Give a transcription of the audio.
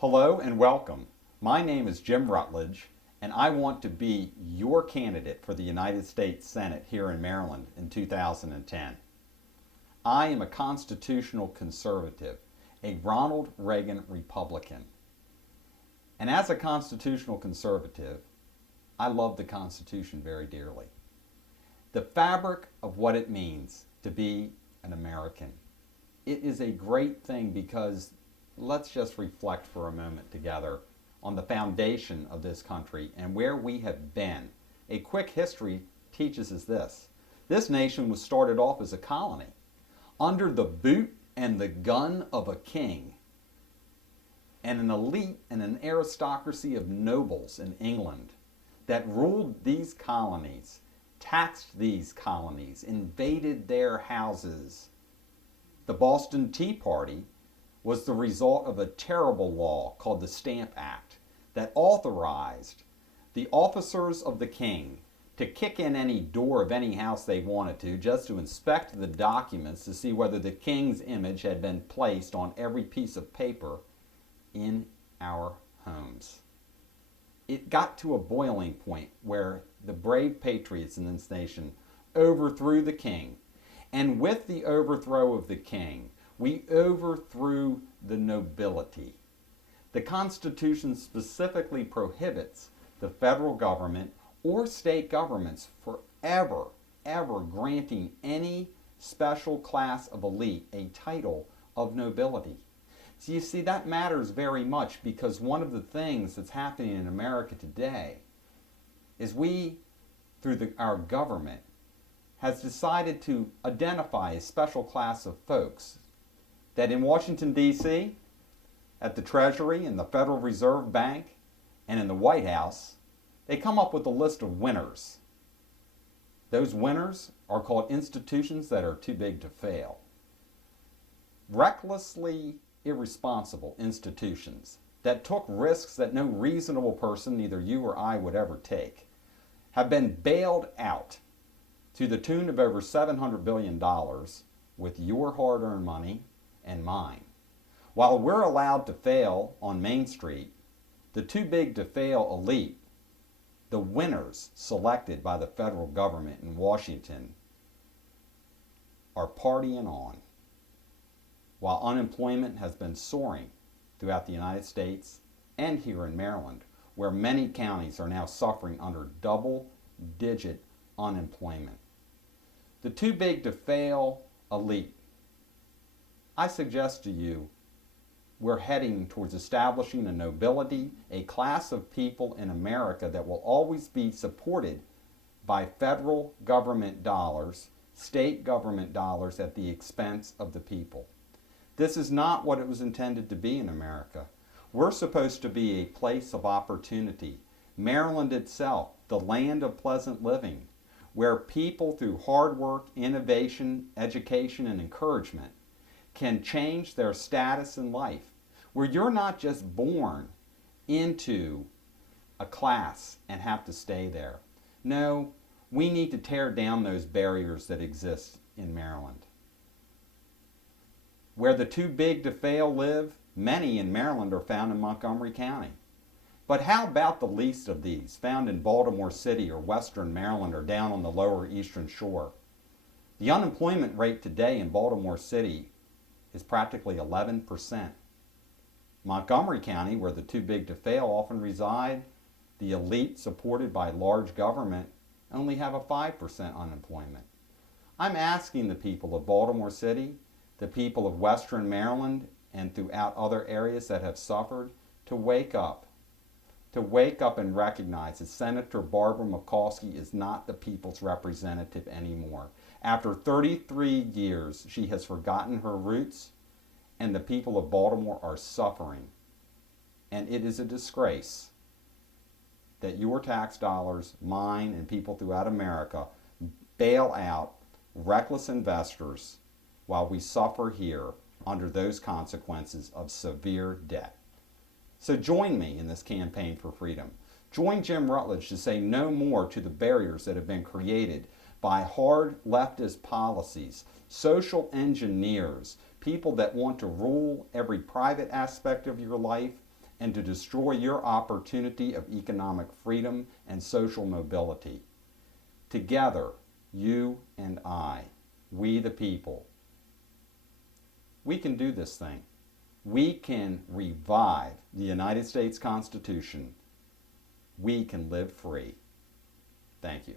Hello and welcome. My name is Jim Rutledge, and I want to be your candidate for the United States Senate here in Maryland in 2010. I am a constitutional conservative, a Ronald Reagan Republican. And as a constitutional conservative, I love the Constitution very dearly. The fabric of what it means to be an American. It is a great thing because let's just reflect for a moment together on the foundation of this country and where we have been. A quick history teaches us this. This nation was started off as a colony under the boot and the gun of a king and an elite and an aristocracy of nobles in England that ruled these colonies, taxed these colonies, invaded their houses. The Boston Tea Party was the result of a terrible law called the Stamp Act that authorized the officers of the king to kick in any door of any house they wanted to just to inspect the documents to see whether the king's image had been placed on every piece of paper in our homes. It got to a boiling point where the brave patriots in this nation overthrew the king. And with the overthrow of the king, we overthrew the nobility. The Constitution specifically prohibits the federal government or state governments forever, ever granting any special class of elite a title of nobility. So you see, that matters very much because one of the things that's happening in America today is we, through our government, has decided to identify a special class of folks that in Washington, D.C., at the Treasury and the Federal Reserve Bank, and in the White House, they come up with a list of winners. Those winners are called institutions that are too big to fail. Recklessly irresponsible institutions that took risks that no reasonable person, neither you or I, would ever take, have been bailed out to the tune of over $700 billion with your hard-earned money and mine. While we're allowed to fail on Main Street, the too big to fail elite, the winners selected by the federal government in Washington, are partying on, while unemployment has been soaring throughout the United States and here in Maryland, where many counties are now suffering under double-digit unemployment. The too big to fail elite. I suggest to you we're heading towards establishing a nobility, a class of people in America that will always be supported by federal government dollars, state government dollars at the expense of the people. This is not what it was intended to be in America. We're supposed to be a place of opportunity. Maryland itself, the land of pleasant living, where people through hard work, innovation, education, and encouragement can change their status in life, where you're not just born into a class and have to stay there. No, we need to tear down those barriers that exist in Maryland. Where the too big to fail live, many in Maryland are found in Montgomery County. But how about the least of these, found in Baltimore City or Western Maryland or down on the lower Eastern Shore? The unemployment rate today in Baltimore City is practically 11%. Montgomery County, where the too big to fail often reside, the elite supported by large government only have a 5% unemployment. I'm asking the people of Baltimore City, the people of Western Maryland, and throughout other areas that have suffered, to wake up and recognize that Senator Barbara Mikulski is not the people's representative anymore. After 33 years, she has forgotten her roots, and the people of Baltimore are suffering. And it is a disgrace that your tax dollars, mine, and people throughout America bail out reckless investors while we suffer here under those consequences of severe debt. So join me in this campaign for freedom. Join Jim Rutledge to say no more to the barriers that have been created by hard leftist policies, social engineers, people that want to rule every private aspect of your life and to destroy your opportunity of economic freedom and social mobility. Together, you and I, we the people, we can do this thing. We can revive the United States Constitution. We can live free. Thank you.